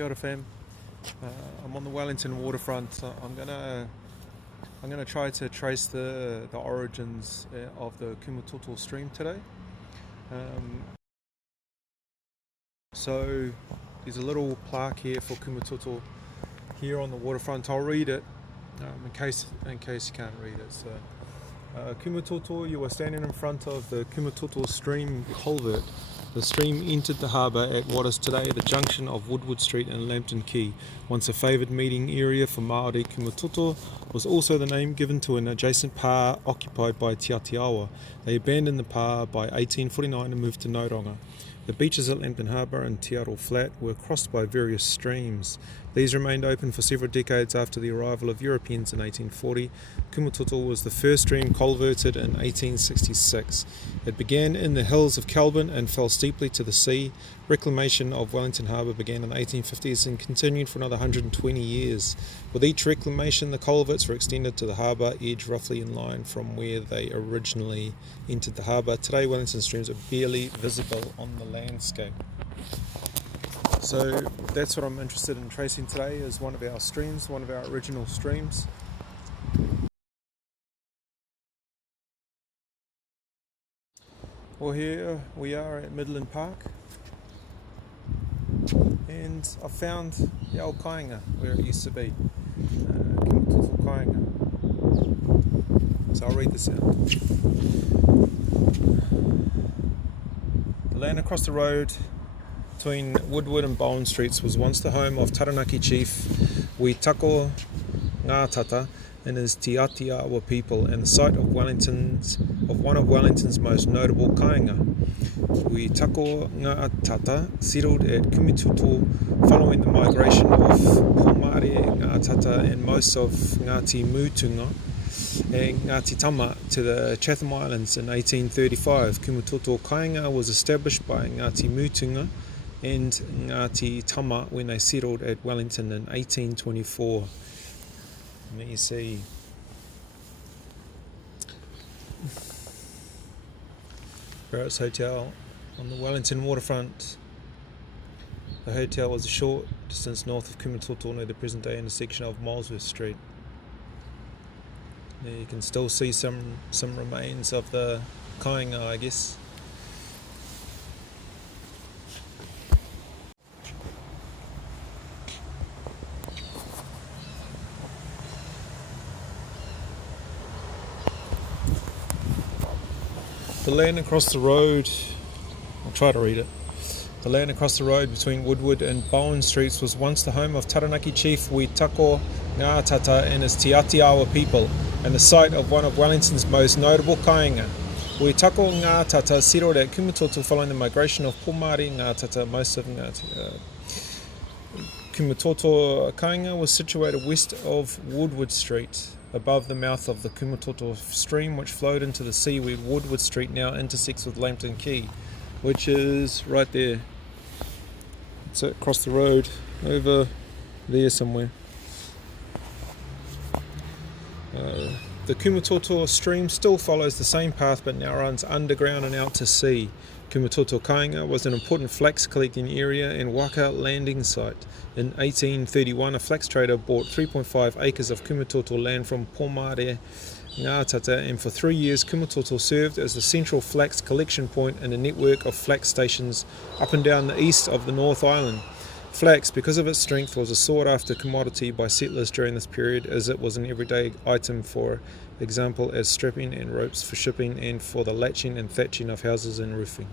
Kia ora fam. I'm on the Wellington waterfront. I'm gonna try to trace the origins of the Kumutoto stream today. So there's a little plaque here for Kumutoto here on the waterfront. I'll read it in case you can't read it. So Kumutoto, you are standing in front of the Kumutoto stream culvert. The stream entered the harbour at what is today the junction of Woodward Street and Lambton Quay. Once a favoured meeting area for Māori, Kumutoto was also the name given to an adjacent pa occupied by Te Atiawa. They abandoned the pa by 1849 and moved to Nauronga. The beaches at Lambton Harbour and Te Aro Flat were crossed by various streams. These remained open for several decades after the arrival of Europeans in 1840. Kumutoto was the first stream culverted in 1866. It began in the hills of Kelburn and fell steeply to the sea. Reclamation of Wellington Harbour began in the 1850s and continued for another 120 years. With each reclamation, the culverts were extended to the harbour edge roughly in line from where they originally entered the harbour. Today, Wellington streams are barely visible on the landscape. So that's what I'm interested in tracing today, is one of our streams, one of our original streams. Well, here we are at Midland Park, and I found the old kainga where it used to be, Kumutoto kainga. So I'll read this out. The land across the road between Woodward and Bowen Streets was once the home of Taranaki chief Tako Ngātata and his Te Atiawa people, and the site of one of Wellington's most notable kainga. Tako Ngātata settled at Kumutoto following the migration of Pomare Ngātata and most of Ngāti Mutunga and Ngāti Tama to the Chatham Islands in 1835. Kumutoto kainga was established by Ngāti Mutunga and Ngāti Tama when they settled at Wellington in 1824. Let me see. Barrett's Hotel on the Wellington waterfront. The hotel was a short distance north of Kumutoto near the present day intersection of Molesworth Street. There you can still see some remains of the kainga, I guess. The land across the road, I'll try to read it. The land across the road between Woodward and Bowen Streets was once the home of Taranaki chief Tako Ngātata and his Te Atiawa people, and the site of one of Wellington's most notable kainga. Tako Ngātata settled at Kumutoto following the migration of Pomare Ngātata. Most of Kumutoto kainga was situated west of Woodward Street, above the mouth of the Kumutoto stream, which flowed into the sea where Woodward Street now intersects with Lambton Quay, which is right there. It's across the road, over there somewhere. The Kumutoto stream still follows the same path but now runs underground and out to sea. Kumutoto kainga was an important flax collecting area and waka landing site. In 1831, a flax trader bought 3.5 acres of Kumutoto land from Pomare Ngātata, and for 3 years Kumutoto served as the central flax collection point in a network of flax stations up and down the east of the North Island. Flax, because of its strength, was a sought-after commodity by settlers during this period, as it was an everyday item, for example as strapping and ropes for shipping and for the latching and thatching of houses and roofing.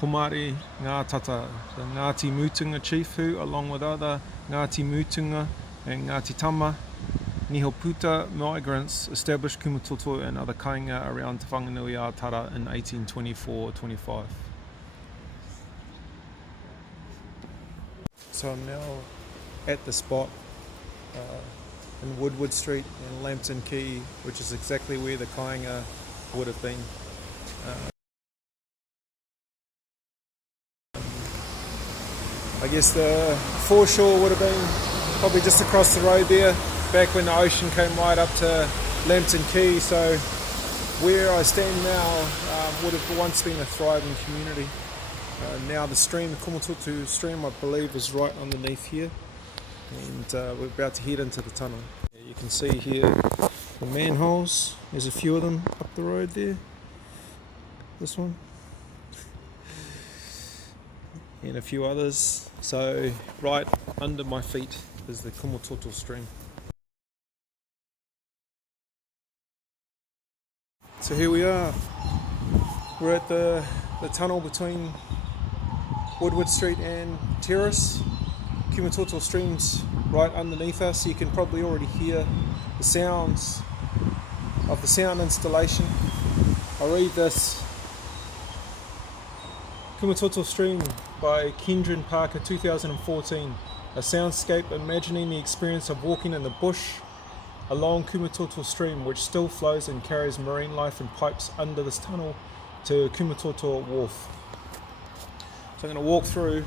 Pomare Ngātata, the Ngāti Mutunga chief who, along with other Ngāti Mutunga and Ngāti Tama, Nihoputa migrants, established Kumutoto and other kainga around Te Whanganui Atara in 1824-25. So I'm now at the spot in Woodward Street in Lambton Quay, which is exactly where the kainga would have been. I guess the foreshore would have been probably just across the road there, back when the ocean came right up to Lambton Quay. So Where I stand now would have once been a thriving community. Now the stream, the Kumutoto stream, I believe is right underneath here, and we're about to head into the tunnel. You can see here the manholes, there's a few of them up the road there, this one, and a few others. So right under my feet is the Kumutoto stream. So here we are, we're at the tunnel between Woodward Street and Terrace. Kumutoto stream's right underneath us. You can probably already hear the sounds of the sound installation. I'll read this. Kumutoto stream by Kendron Parker, 2014. A soundscape imagining the experience of walking in the bush along Kumutoto stream, which still flows and carries marine life and pipes under this tunnel to Kumutoto Wharf. So I'm going to walk through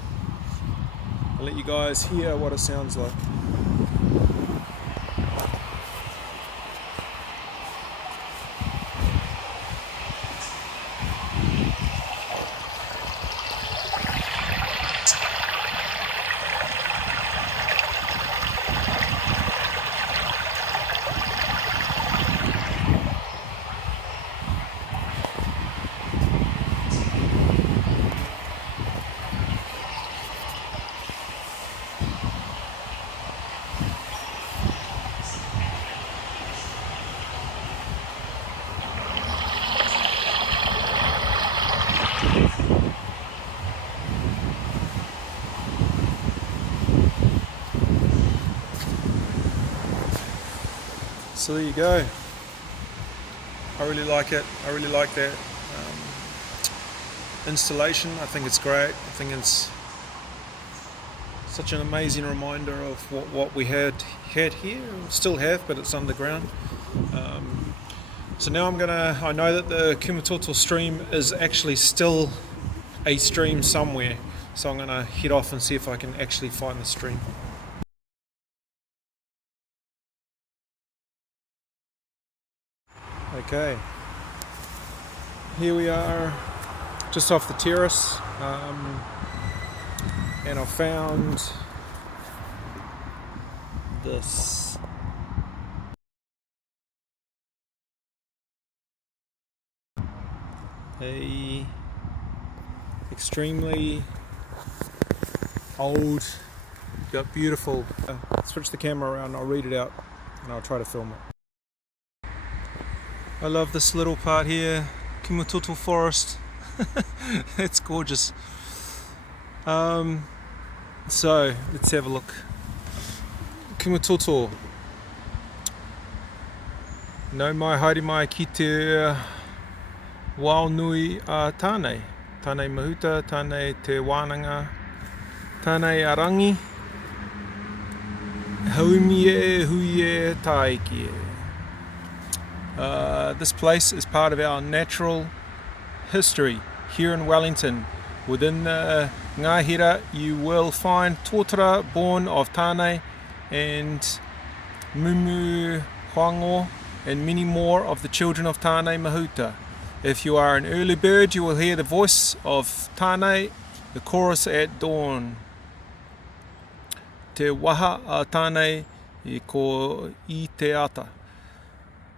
and let you guys hear what it sounds like. So there you go. I really like it. I really like that installation. I think it's great. I think it's such an amazing reminder of what we had here, still have, but it's underground. So now I know that the Kumutoto stream is actually still a stream somewhere. So I'm gonna head off and see if I can actually find the stream. Okay, here we are just off the terrace, and I found this. A extremely old but beautiful. Switch the camera around, I'll read it out and I'll try to film it. I love this little part here, Kumutoto forest. It's gorgeous. So let's have a look. Kumutoto. No mai haere mai ki te wao nui a tānei. Tānei mahuta, tānei te wānanga, tānei arangi. Haumi e hui e taiki e. This place is part of our natural history here in Wellington. Within the Ngāhera you will find tōtara born of Tānei and Mumu Hoango and many more of the children of Tānei Mahuta. If you are an early bird you will hear the voice of Tānei, the chorus at dawn. Te waha a Tānei e ko I te ata.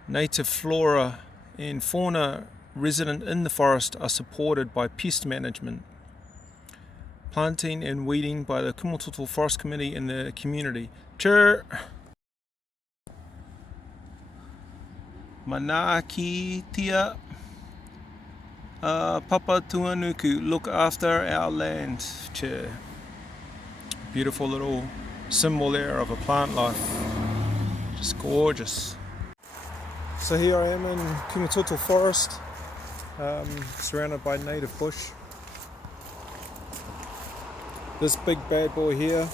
Native flora and fauna resident in the forest are supported by pest management, planting and weeding by the Kumutoto Forest Committee and the community. Chur! Mana ki tia Papa Tuanuku, look after our land. Chur. Beautiful little symbol there of a plant life. Just gorgeous. So here I am in Kumutoto Forest, surrounded by native bush. This big bad boy here,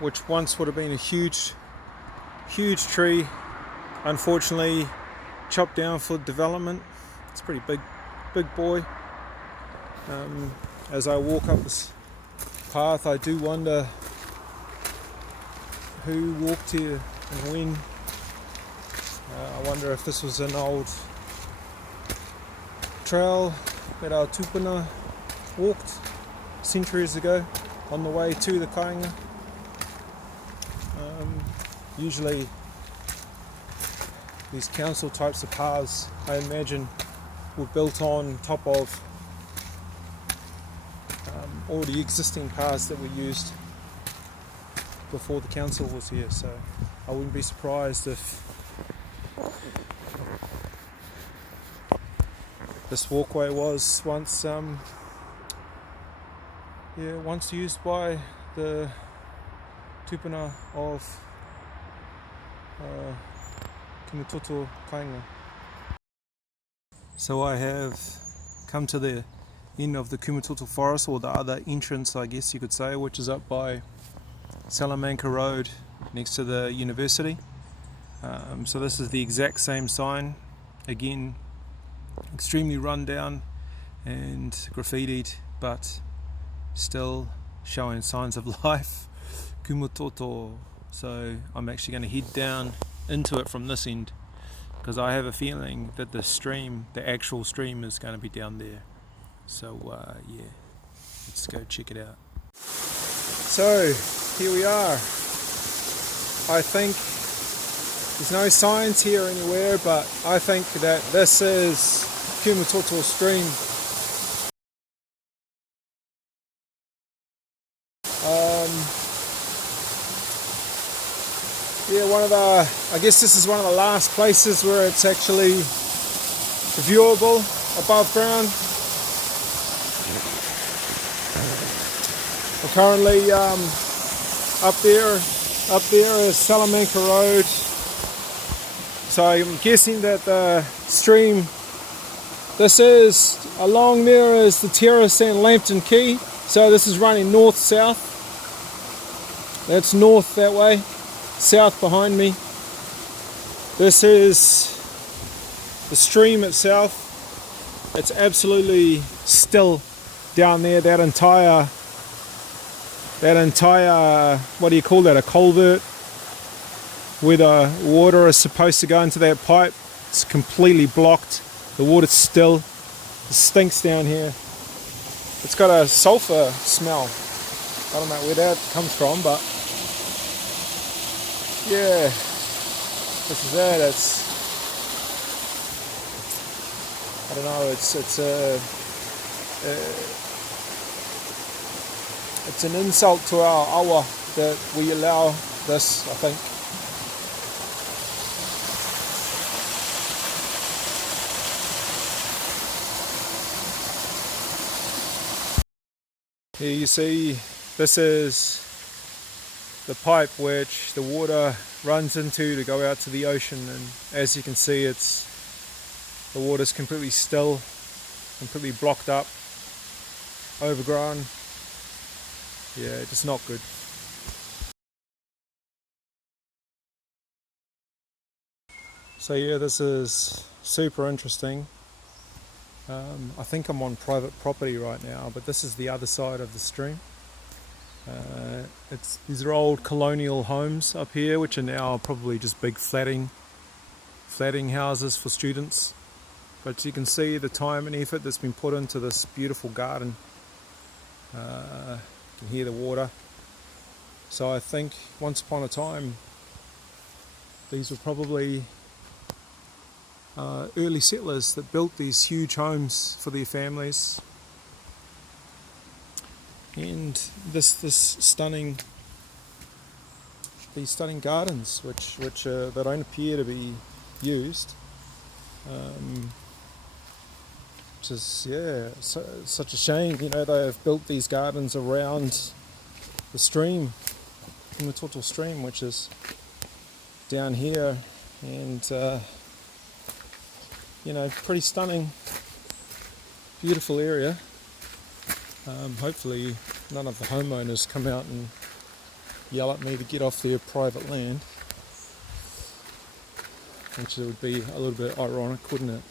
which once would have been a huge tree, unfortunately chopped down for development. It's a pretty big boy. As I walk up this path I do wonder who walked here and when. I wonder if this was an old trail that our tupuna walked centuries ago on the way to the kāinga. Usually these council types of paths, I imagine, were built on top of all the existing paths that were used before the council was here, so I wouldn't be surprised if this walkway was once used by the tupuna of Kumutoto kāinga. So I have come to the end of the Kumutoto forest, or the other entrance, I guess you could say, which is up by Salamanca Road next to the university. So this is the exact same sign, again extremely run down and graffitied, but still showing signs of life. Kumutoto. So I'm actually going to head down into it from this end, because I have a feeling that the actual stream is going to be down there. So yeah, let's go check it out. So here we are. I think there's no signs here anywhere, but I think that this is Kumutoto stream. Yeah, I guess this is one of the last places where it's actually viewable above ground. We're currently up there is Salamanca Road. So I'm guessing that the stream, this is, along there is the terrace and Lambton Quay. So this is running north-south. That's north that way. South behind me. This is the stream itself. It's absolutely still down there. That entire what do you call that, a culvert where the water is supposed to go into that pipe, it's completely blocked. The water's still. It stinks down here. It's got a sulfur smell. I don't know where that comes from, but yeah, this is it. I don't know. It's an insult to our awa that we allow this, I think. Here you see, this is the pipe which the water runs into to go out to the ocean, and as you can see, the water's completely still, completely blocked up, overgrown. Yeah, it's not good. So yeah, this is super interesting. I think I'm on private property right now, but this is the other side of the stream. These are old colonial homes up here, which are now probably just big flatting houses for students. But you can see the time and effort that's been put into this beautiful garden. You can hear the water. So I think once upon a time, these were probably early settlers that built these huge homes for their families. And these stunning gardens, which they don't appear to be used, which is such a shame. You know, they have built these gardens around the stream, Kumutoto stream, which is down here, and you know, pretty stunning, beautiful area. Hopefully none of the homeowners come out and yell at me to get off their private land, which would be a little bit ironic, wouldn't it?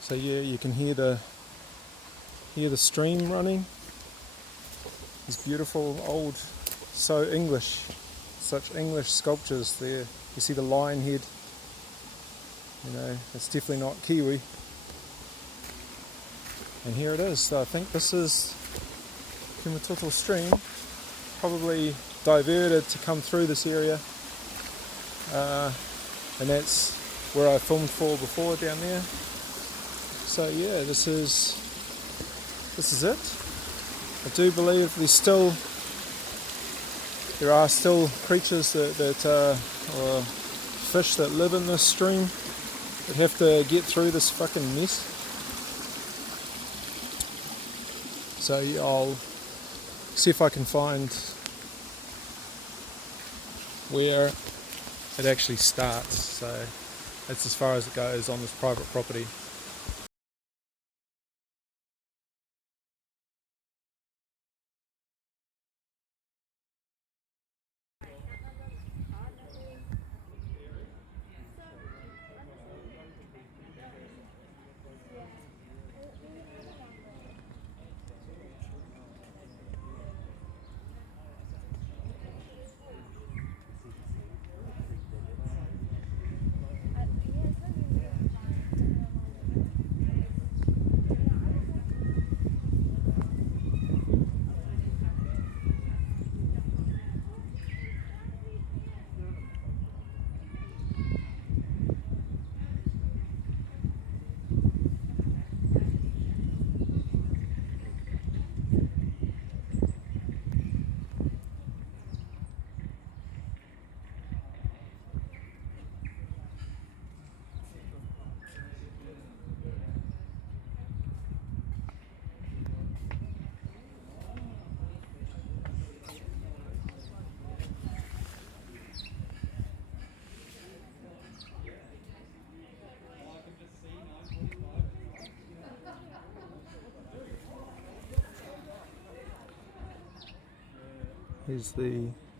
So yeah, you can hear the stream running. These beautiful old so English, such English sculptures there. You see the lion head, it's definitely not Kiwi. And here it is. So I think this is Kumutoto stream, probably diverted to come through this area, and that's where I filmed for before down there. So yeah, this is it. I do believe there are still creatures or fish that live in this stream that have to get through this fucking mess. So yeah, I'll see if I can find where it actually starts. So that's as far as it goes on this private property.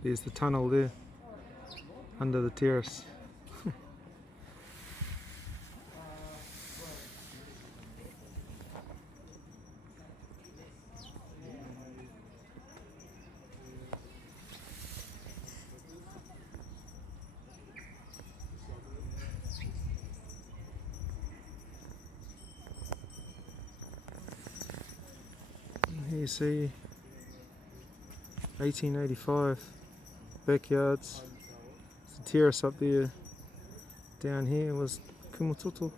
There's the tunnel there under the terrace. Here you see 1885 backyards. The terrace up there, down here was Kumutoto.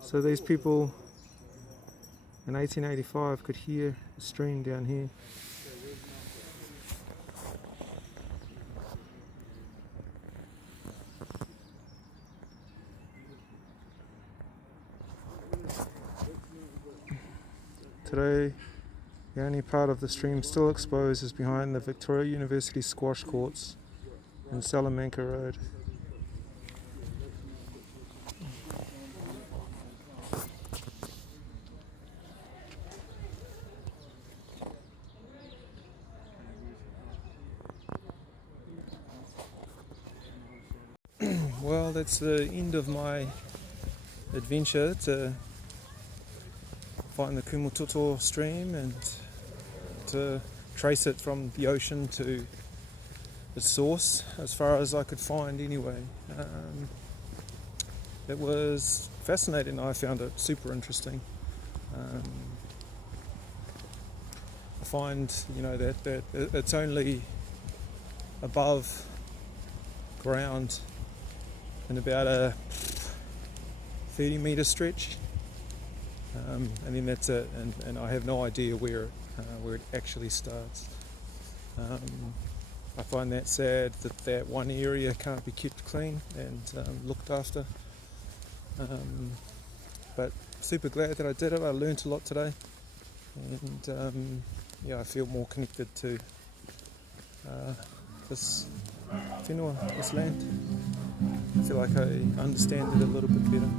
So these people in 1885 could hear the stream down here. Today, the only part of the stream still exposed is behind the Victoria University squash courts in Salamanca Road. Well, that's the end of my adventure to find the Kumutoto stream and to trace it from the ocean to its source, as far as I could find anyway. It was fascinating. I found it super interesting. I find, that it's only above ground in about a 30-meter stretch. And then that's it, and I have no idea where it actually starts. I find that sad that one area can't be kept clean and looked after. But super glad that I did it. I learnt a lot today, and I feel more connected to this whenua, this land. I feel like I understand it a little bit better.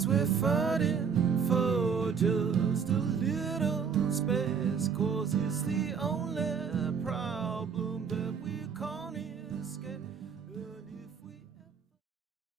Cause we're fighting for just a little space. Cause it's the only